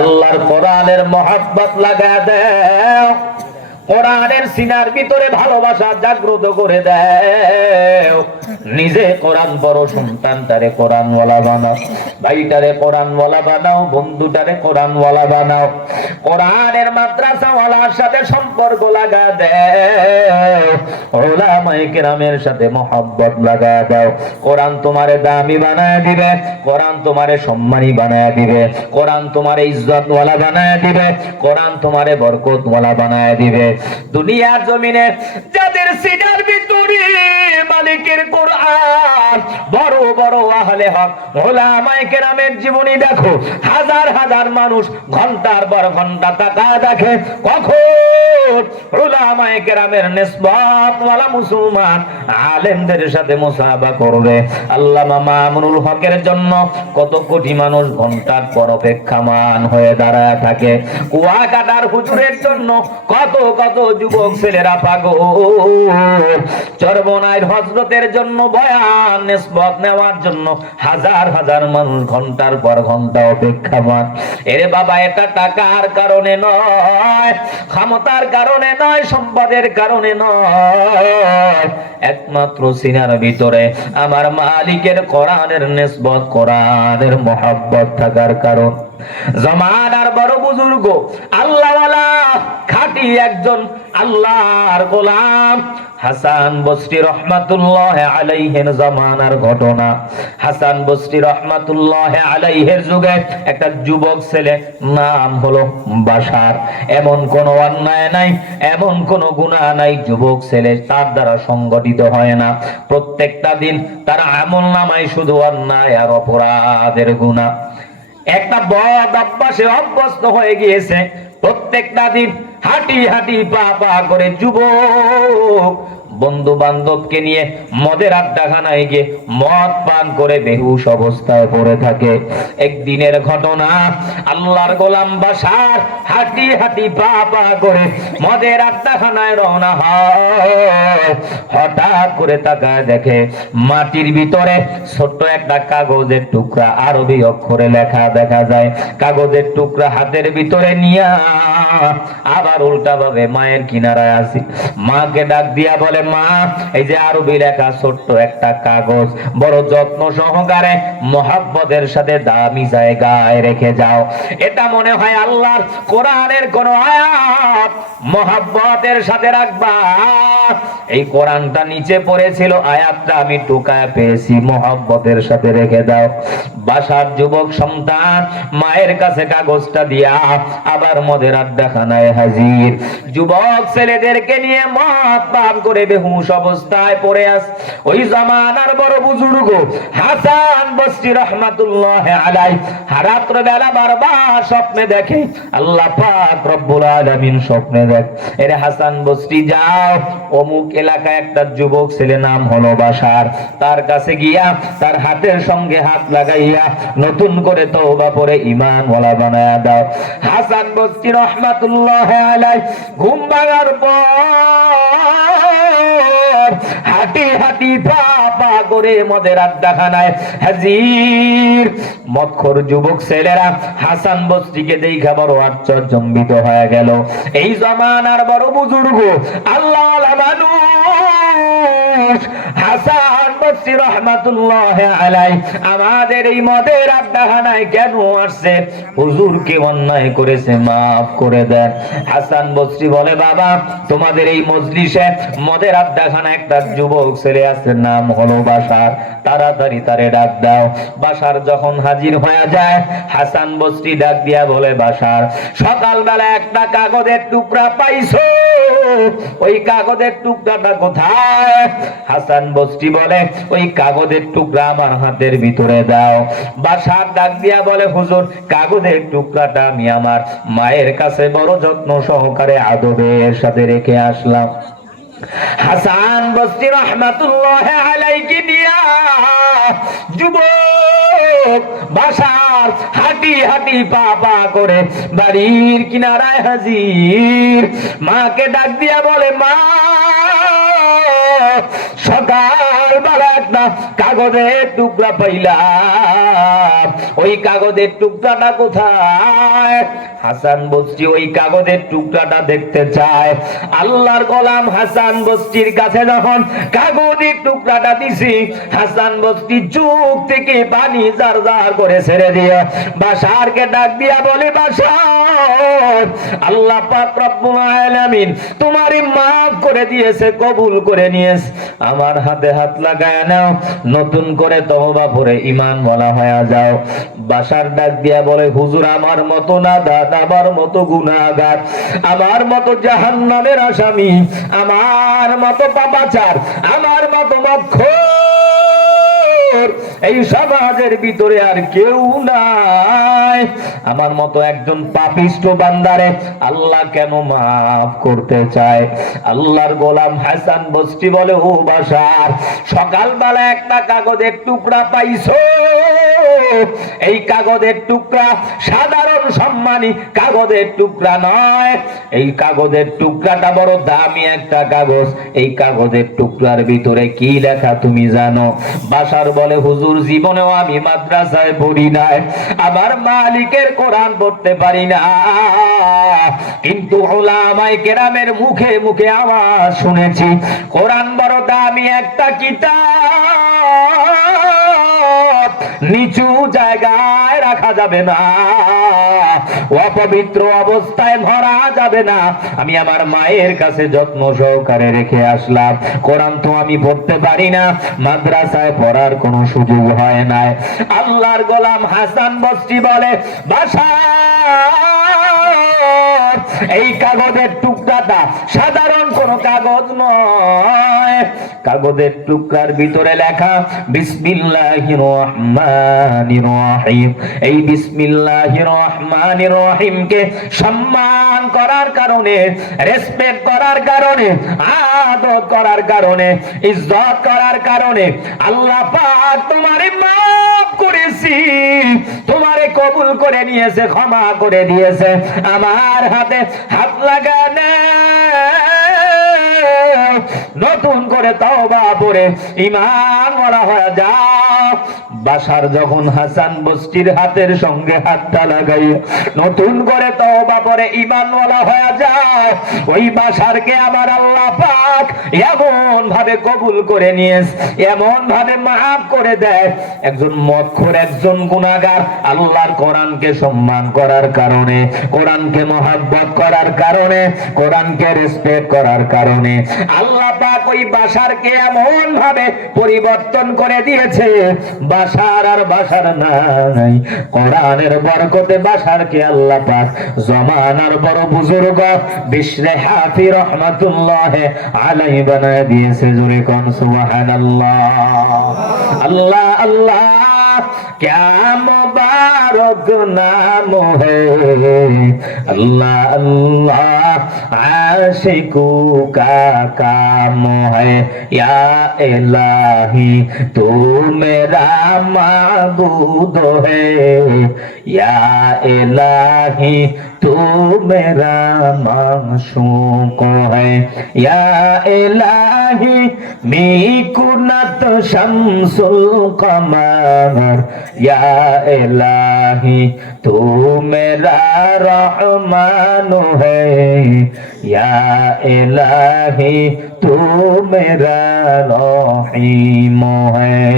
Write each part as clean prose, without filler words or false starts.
আল্লাহর কোরআনের মহব্বত লাগা দাও, কোরআনের সিনার ভিতরে ভালোবাসা জাগ্রত করে দাও। নিজে কোরআন পড়ো, সন্তানটারে কোরআনওয়ালা বানাও, ভাইটারে কোরআনওয়ালা বানাও, বন্ধুটারে কোরআনওয়ালা বানাও। কোরআনের মাদ্রাসাওয়ালার সাথে সম্পর্ক লাগা দাও, উলামায়ে কেরামের সাথে মহব্বত লাগা দাও। কোরআন তোমারে দামি বানায় দিবে, কোরআন তোমারে সম্মানী বানায় দিবে, কোরআন তোমারে ইজ্জতওয়ালা বানায় দিবে, কোরআন তোমারে বরকতওয়ালা বানায় দিবে। দুনিয়ার জমিনে যাদের সিনার ভিতরে মালিকের কোরআন, বড় বড় আহলে হক উলামায়ে কেরামের জীবনী দেখো, হাজার হাজার মানুষ ঘন্টার পর ঘন্টা তাকায় দেখে কখন উলামায়ে কেরামের নিসবত ওয়ালা মুসলমান আলেমদের সাথে মুসাহাবা করবে। আল্লামা মামুনুল হকের জন্য কত কোটি মানুষ ঘন্টার পর অপেক্ষামান হয়ে দাঁড়ায় থাকে। কুয়াকাটার হুজুরের জন্য কত কত যুবক ছেলেরা পাগল। চরমনাইর হযরতের জন্য বয়ান নিসবত নেওয়ার জন্য হাজার হাজার মানুষ ঘন্টার পর ঘন্টা অপেক্ষামান। এরে বাবা, এটা টাকার কারণে নয়, ক্ষমতার কারণে নয়, সম্পদের কারণে নয়, একমাত্র সিনার ভিতরে আমার মালিকের কোরআনের নিসবত, কোরআনের মহব্বত থাকার কারণ। জামানার বড় বুজুর্গ আল্লাহওয়ালা খাঁটি একজন আল্লাহর গোলাম হাসান বসরি রহমাতুল্লাহ আলাইহির জামানার ঘটনা। হাসান বসরি রহমাতুল্লাহ আলাইহির যুগে একটা যুবক ছেলে, নাম হলো বাশার। এমন কোন অন্যায় নাই, এমন কোন গুনাহ নাই যুবক ছেলে তার দ্বারা সংগঠিত হয় না। প্রত্যেকটা দিন তার আমলনামায় শুধু অন্যায় আর অপরাধের গুনাহ। একটা বদ অভ্যাসে অভ্যস্ত হয়ে গিয়েছে। প্রত্যেকটা দিন হাঁটি হাঁটি পা পা করে যুবক বন্ধু বান্ধবকে নিয়ে মদের আড্ডাখানায় গিয়ে মদ পান করে বেহুশ অবস্থায় পড়ে থাকে। একদিনের ঘটনা, আল্লাহর গোলাম বাশার হাঁটি হাঁটি পা পা করে মদের আড্ডাখানায় রওনা হয়। হঠাৎ করে তাকায় দেখে মাটির ভিতরে ছোট্ট একটা কাগজের টুকরা, আরবি অক্ষরে লেখা দেখা যায়। কাগজের টুকরা হাতের ভিতরে নিয়া আবার উল্টা ভাবে মায়ের কিনারায় আসি। মাকে ডাক দিয়া বলে, মা, এই যে আরবি লেখা ছোট্ট একটা কাগজ, বড় যত্ন সহকারে মহব্বতের সাথে দামি জায়গায় রেখে যাও। এটা মনে হয় আল্লাহর কোরআনের কোন আয়াত, মহব্বতের সাথে রাখবা। এই কোরআনটা নিচে পড়েছিল, আয়াতটা আমি টুকায় পেয়েছি, মহব্বতের সাথে রেখে দাও। বাসার যুবক সন্তান মায়ের কাছে কাগজটা দিয়া আবার মদের আড্ডাখানায় হাজির। যুবক ছেলেদেরকে নিয়ে মদ পান করে বেহুশ অবস্থায় পড়ে আছে। ওই জামানার বড় বুজুর্গ হাসান বসরি রহমাতুল্লাহ আলাইহি রাত্র বেলা বারবার স্বপ্নে দেখে, আল্লাহ পাক রব্বুল আলামিন স্বপ্নে দেখ, এরে হাসান বসরি যাও, অমুক এলাকায় একটা যুবক ছেলে নাম হলো বাশার, তার কাছে গিয়া তার হাতের সঙ্গে হাত লাগাইয়া নতুন করে তওবা পড়ে ঈমান ওয়ালা বানায়া দাও। হাসান বসরি রহমাতুল্লাহ আলাইহি ঘুম ভাঙার পর হাঁটি হাঁটি পা পা করে মদের আড্ডাখানায় হাজির। মদখোর যুবক ছেলেরা হাসান বসরিকে দেখা বড় আশ্চর্যজম্বিত হয়ে গেল। এই জামানার বড় বুজুর্গ আল্লাহওয়ালা মানুষ হাসান বসরি রহমাতুল্লাহ আলাইহি আমাদের এই মদের আড্ডাখানায় কেন আসছে? হুজুরকে অন্যায় করেছে, মাফ করে দেন। হাসান বসরি বলে, বাবা, তোমাদের এই মজলিসে মদের আড্ডাখানায় একটা যুবক ছেলে আছে, নাম হলো বাশার, তাড়াতাড়ি তারে ডাক দাও। বাশার যখন হাজির হয়ে যায়, হাসান বসরি ডাক দিয়া বলে, বাশার, সকালবেলা একটা কাগজের টুকরা পাইছো, ওই কাগজের টুকরাটা কোথায়? হাসান বসরি বলে, ওই কাগজের টুকরা আমার হাতের ভিতরে দাও। বাশার ডাক দিয়া বলে, হুজুর, কাগজের টুকরাটা আমি আমার মায়ের কাছে বড় যত্ন সহকারে আদবের সাথে রেখে আসলাম। হাসান বসরি রহমাতুল্লাহ আলাইহি দিয়া যুবক বাশার হাঁটি হাঁটি পা পা করে বাড়ির কিনারায় হাজির। মাকে ডাক দিয়া বলে, মা, সকালবেলা একটা কাগজের টুকরা পাইলাম, ওই কাগজের টুকরাটা কোথায়? হাসান বস্তি ওই কাগজের টুকরাটা দেখতে চায়। আল্লাহর গোলাম হাসান বস্তির কাছে যখন কাগজের টুকরাটা দিছি, হাসান বস্তি চোখ থেকে পানি জার জার করে ছেড়ে দিয়ে বাশারকে ডাক দিয়া বলে, বাশার, আল্লাহ পাক রব্বুল আলামিন তোমারই মাফ করে দিয়েছে, কবুল করে নিয়েছে, আমার হাতে হাত লাগায় নাও, নতুন করে তওবা করে ঈমান ওয়ালা হয়ে যাও। বাশার ডাক দিয়া বলে, হুজুর আমার মতো নাদান, আমার মতো গুনাহগার, আমার মতো জাহান্নামের আসামি, আমার মতো পাপাচার, আমার মতো মক্খর এই সমাজের ভিতরে আর কেউ নাই। আমার মতো একজন পাপিষ্ট বান্দারে আল্লাহ কেন মাফ করতে চায়? আল্লাহর গোলাম হাসান বস্তি বলে, ও বাশার, সকালবেলা একটা কাগজের টুকরা পাইছো, এই কাগজের টুকরা সাধারণ সম্মানী কাগজের টুকরা নয়, এই কাগজের টুকরাটা বড় দামি একটা কাগজ। এই কাগজের টুকরার ভিতরে কি লেখা তুমি জানো? বাশার বলে, হুজুর জীবনেও আমি মাদ্রাসায় পড়ি নাই, আমার মালিকের কোরআন পড়তে পারি না, কিন্তু উলামায়ে কেরামের মুখে মুখে আওয়াজ শুনেছি কোরআন বড় দামি একটা কিতাব, নিচু জায়গায় রাখা যাবে না, অপবিত্র অবস্থায় ধরা যাবে না। আমি আমার মায়ের কাছে যত্ন সহকারে রেখে আসলাম। কোরআন তো আমি পড়তে পারি না, মাদ্রাসায় পড়ার কোনো সুযোগ হয় না। আল্লাহর গোলাম হাসান বস্তি বলে, বাশার, এই কাগজের টুকরাটা সাধারণ কোন কাগজ নয়, কাগজের টুকরার ভিতরে লেখা বিসমিল্লাহির রহমানির রহিম। এই বিসমিল্লাহির রহমানির রহিমকে সম্মান করার কারণে, রেসপেক্ট করার কারণে, আদর করার কারণে, ইজ্জত করার কারণে আল্লাহ পাক তোমারে মাফ করেছি, তোমারে কবুল করে নিয়েছে, ক্ষমা করে দিয়েছে। আমার হাতে হাত লাগানে, নতুন করে তওবা করে ঈমান ওয়ালা হয়ে যাও। বাশার যখন হাসান বস্তির হাতের সঙ্গে হাতটা লাগাই নতুন করে তওবা করে ঈমান ওয়ালা হয়ে যায়, ওই বাশারকে আমার আল্লাহ পাক এমন ভাবে কবুল করে নিয়েছে, এমন ভাবে মাফ করে দেয়। একজন মক্খর, একজন গুনাহগার আল্লাহর কোরআনকে সম্মান করার কারণে, কোরআনকে মহব্বত করার কারণে, কোরআনকে রেসপেক্ট করার কারণে আল্লাহ পাক ওই বাশারকে এমন ভাবে পরিবর্তন করে দিয়েছে, বাশার আর বাশার নাই। কোরআনের বরকতে বাশারকে আল্লাহ পাক জমানার বড় বুজুর্গ বিশরে হাফি রহমাতুল্লাহ আলাইহি বানায় দিয়েছে। জোরে কোন সুবহানাল্লাহ। আল্লাহ আল্লাহ क्या मुबारक नाम है, अल्लाह अल्लाह आशिकों का काम है, या इलाही तू मेरा माबूद है, या इलाही तू मेरा माशूक है, या इलाही मीकुनत शम्सुल कमर, या इलाही तू मेरा रहमान है, या इलाही तू मेरा रहीम है।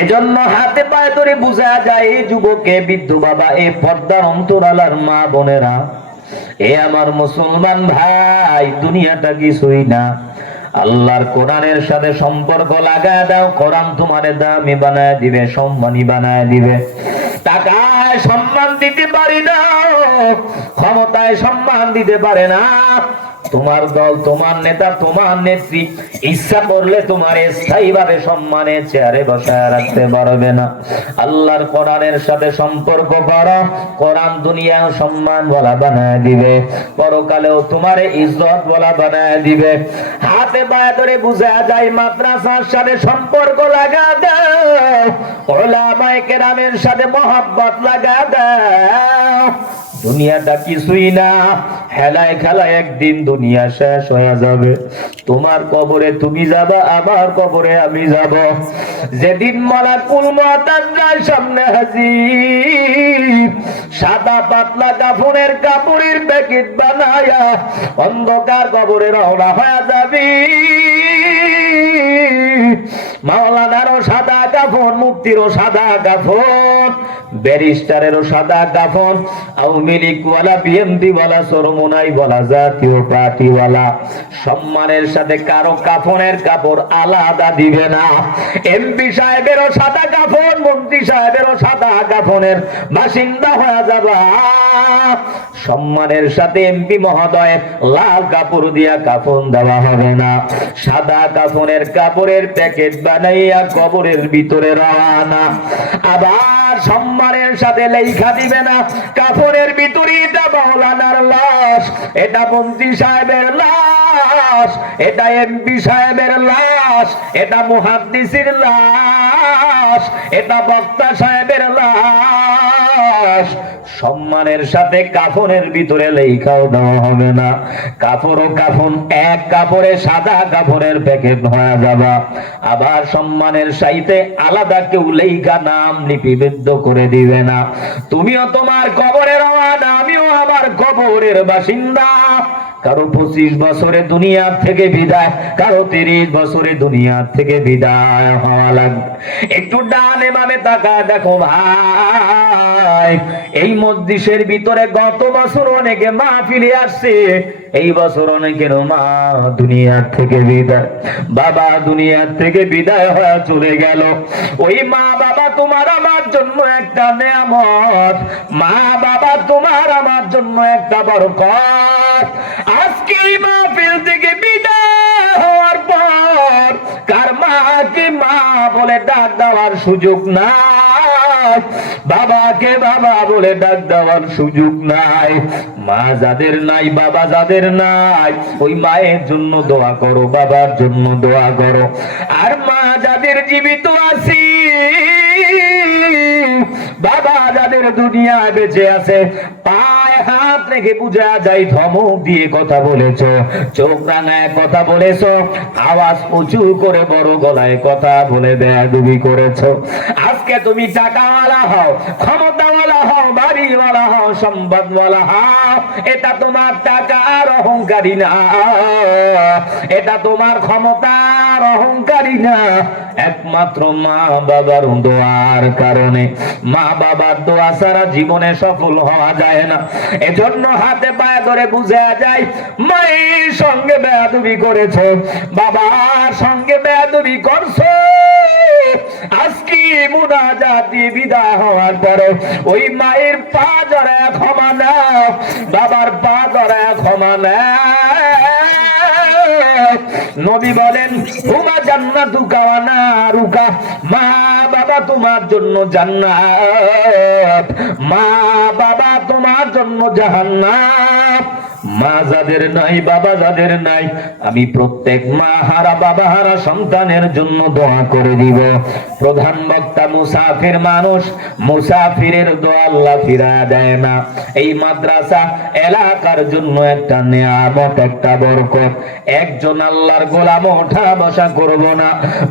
এজন্য হাতে পায়ে ধরে বোঝা যায় এই যুবকে, বৃদ্ধ বাবা, এই পর্দার অন্তরালার মা বোনেরা, এ আমার মুসলমান ভাই, দুনিয়াটা কিছুই না। আল্লাহর কোরআনের সাথে সম্পর্ক লাগায় দাও, কোরআন তোমারে দামি বানায় দিবে, সম্মানী বানায় দিবে। টাকায় সম্মান দিতে পারি না, ক্ষমতায় সম্মান দিতে পারে না, তোমার দল, তোমার নেতা, তোমার নেত্রী ইচ্ছা করলে তোমার স্থায়ীভাবে সম্মানের চেয়ারে বসায় রাখতে পারবে না। আল্লাহর কোরআনের সাথে সম্পর্ক করো, কোরআন দুনিয়া সম্মান বলা বানায় দিবে, পরকালেও তোমার ইজ্জত বলা বানায় দিবে। হাতে পায়ে ধরে বুঝা যায়, মাদ্রাসার সাথে সম্পর্ক লাগা দাও, উলামায়ে কেরামের সাথে মহব্বত লাগা দাও। দুনিয়াটা কিছুই না, হেলায় খেলায় একদিন দুনিয়া শেষ হয়ে যাবে। তোমার কবরে তুমি যাবা, আমার কবরে আমি যাব। যেদিন মালাকুল মউত আজরাইল সামনে হাজির, সাদা পাতলা কাফনের কাপড়ের প্যাকেট বানায়া অন্ধকার কবরে রওনা হয়ে যাবি। মাওলানারও সাদা কাফন, মুফতিরও সাদা কাফন, ব্যারিস্টারেরও সাদা কাফন, আওয়ামী লীগওয়ালা, বিএনপিওয়ালা, চরমোনাইওয়ালা, জাতীয় পার্টিওয়ালা, সম্মানের সাথে কারো কাফনের কাপড় আলাদা দিবে না। এমপি সাহেবেরও সাদা কাফন, মন্ত্রী সাহেবেরও সাদা কাফনের বাসিন্দা হয়ে যাবা। সম্মানের সাথে এমপি মহোদয় লাল কাপড় দিয়া কাফন দেওয়া হবে না, সাদা কাফনের কাপড়ের প্যাকেট বানাইয়া কবরের ভিতরে রওনা। আবার সম্মানের সাথে লেখা দিবে না কাফনের ভিতরে এটা মাওলানার লাশ, এটা মন্ত্রী সাহেবের লাশ, এটা এমপি সাহেবের লাশ, এটা মুহাদ্দিসের লাশ, এটা বক্তা সাহেবের লাশ। সম্মানের সাথে কাফনের ভিতরে লেখাও দেওয়া হবে না। কাপড় কাফন এক কাপড়ে সাদা কাপড়ের প্যাকেট হয়ে যাবা। আবার সম্মানের সাথে আলাদা কেউ লেখা নাম লিপিবদ্ধ করে দিবে না। তুমিও তোমার কবরে রওনা, আমিও আমার কবরের বাসিন্দা। কারো 25 বছরে দুনিয়া থেকে বিদায়, কারো 30 বছরে দুনিয়া থেকে বিদায় হওয়া লাগবে। একটু ডানে বামে তাকা দেখো ভাই, এই মজলিসের ভিতরে গত বছর অনেকে মাহফিলে আসছে, এই বছর অনেকের মা দুনিয়া থেকে বিদায়, বাবা দুনিয়া থেকে বিদায় হয়ে চলে গেল। ওই মা বাবা তোমার আমার জন্য একটা নেয়ামত, মা বাবা তোমার আমার জন্য একটা বরকত। আজকে এই মাহফিল থেকে বিদায় হওয়ার পর কার মাকে মা বলে ডাক দেওয়ার সুযোগ নাই, বাবাকে বাবা বলে ডাক দেওয়ার সুযোগ নাই। মা যাদের নাই, বাবা যাদের নাই, ওই মায়ের জন্য দোয়া করো, বাবার জন্য দোয়া করো। আর মা যাদের জীবিত আছি, বাবা যাদের দুনিয়া বেঁচে আছে, পায়ে হাত রেখে বুঝা যায় ধমক দিয়ে কথা বলেছো, চোখ রাঙায় কথা বলেছো, আওয়াজ উঁচু করে বড় গলায় কথা বলে বেয়াদবি করেছো। আজকে তুমি টাকাওয়ালা হও, ক্ষমতাওয়ালা হও, বাড়িওয়ালা হও, সম্পদওয়ালা হও, এটা তোমার টাকার অহংকারী না, এটা তোমার ক্ষমতার অহংকারী না, একমাত্র মা বাবার দোয়ার কারণে। মা বাবার দোয়া ছাড়া জীবনে সফল হওয়া যায় না। এজন্য হাতে পায়ে ধরে বুঝা যায় মায়ের সঙ্গে বেয়াদবি করেছো, বাবার সঙ্গে বেয়াদবি করছো। আজকে মুনাজাত দিয়ে বিদায় হওয়ার পরে ওই মায়ের পা জড়ায় ক্ষমা নাও, বাবার পা জড়ায় ক্ষমা নাও। নবী বলেন হুমা জান্নাতুকা ওয়া নারুকা, মা বাবা তোমার জন্য জান্নাত, মা বাবা তোমার জন্য জাহান্নাম। মা যাদের নাই, বাবা যাদের নাই, আমি প্রত্যেক মা হারা বাবা হারা সন্তানের জন্য দোয়া করে দিব। প্রধান বক্তা মুসাফির মানুষ, মুসাফিরের দোয়া আল্লাহ ফিরা দেয় না। এই মাদ্রাসা এলাকার জন্য একটা নিয়ামত, একটা বরকত। একজন আল্লাহর গোলাম ওঠা বসা করব না,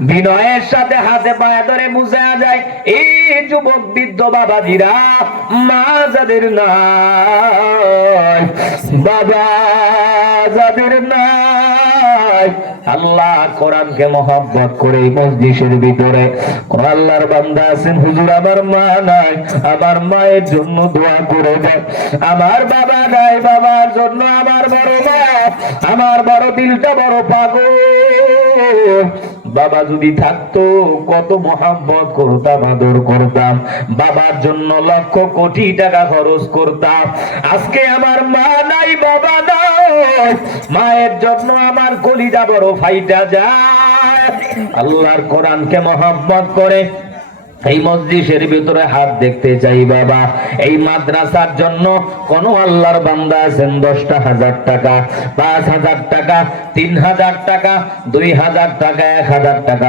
বিনয়ের সাথে হাতে পায়ে ধরে বুঝা যায় এই যুবক বৃদ্ধ বাবাজিরা, মা যাদের নাই, বাবা যাদের নাই, আল্লাহ কোরআনকে মহব্বত করে এই মজলিসের ভিতরে কোন আল্লাহর বান্দা আছেন, হুজুর আমার মা নাই, আমার মায়ের জন্য দোয়া করে দেন। আমার বাবা নাই, বাবার জন্য আমার বড় মা, আমার বড় দিলটা বড় পাগল। বাবা যদি থাকতো কত মহব্বত করতাম, আদর করতাম, বাবার জন্য লক্ষ কোটি টাকা খরচ করতাম। আজকে আমার মা নাই, বাবা নাই, মায়ের জন্য আমার কলিজা বড় ফাইটা যায়। আল্লাহর কোরআনকে মহব্বত করে এই মজলিসের ভিতরে হাত দেখতে চাই বাবা। এই মাদ্রাসার জন্য কোন আল্লাহর বান্দা আছেন 10,000 টাকা, 5,000 টাকা, 3,000 টাকা, 2,000 টাকা, 1,000 টাকা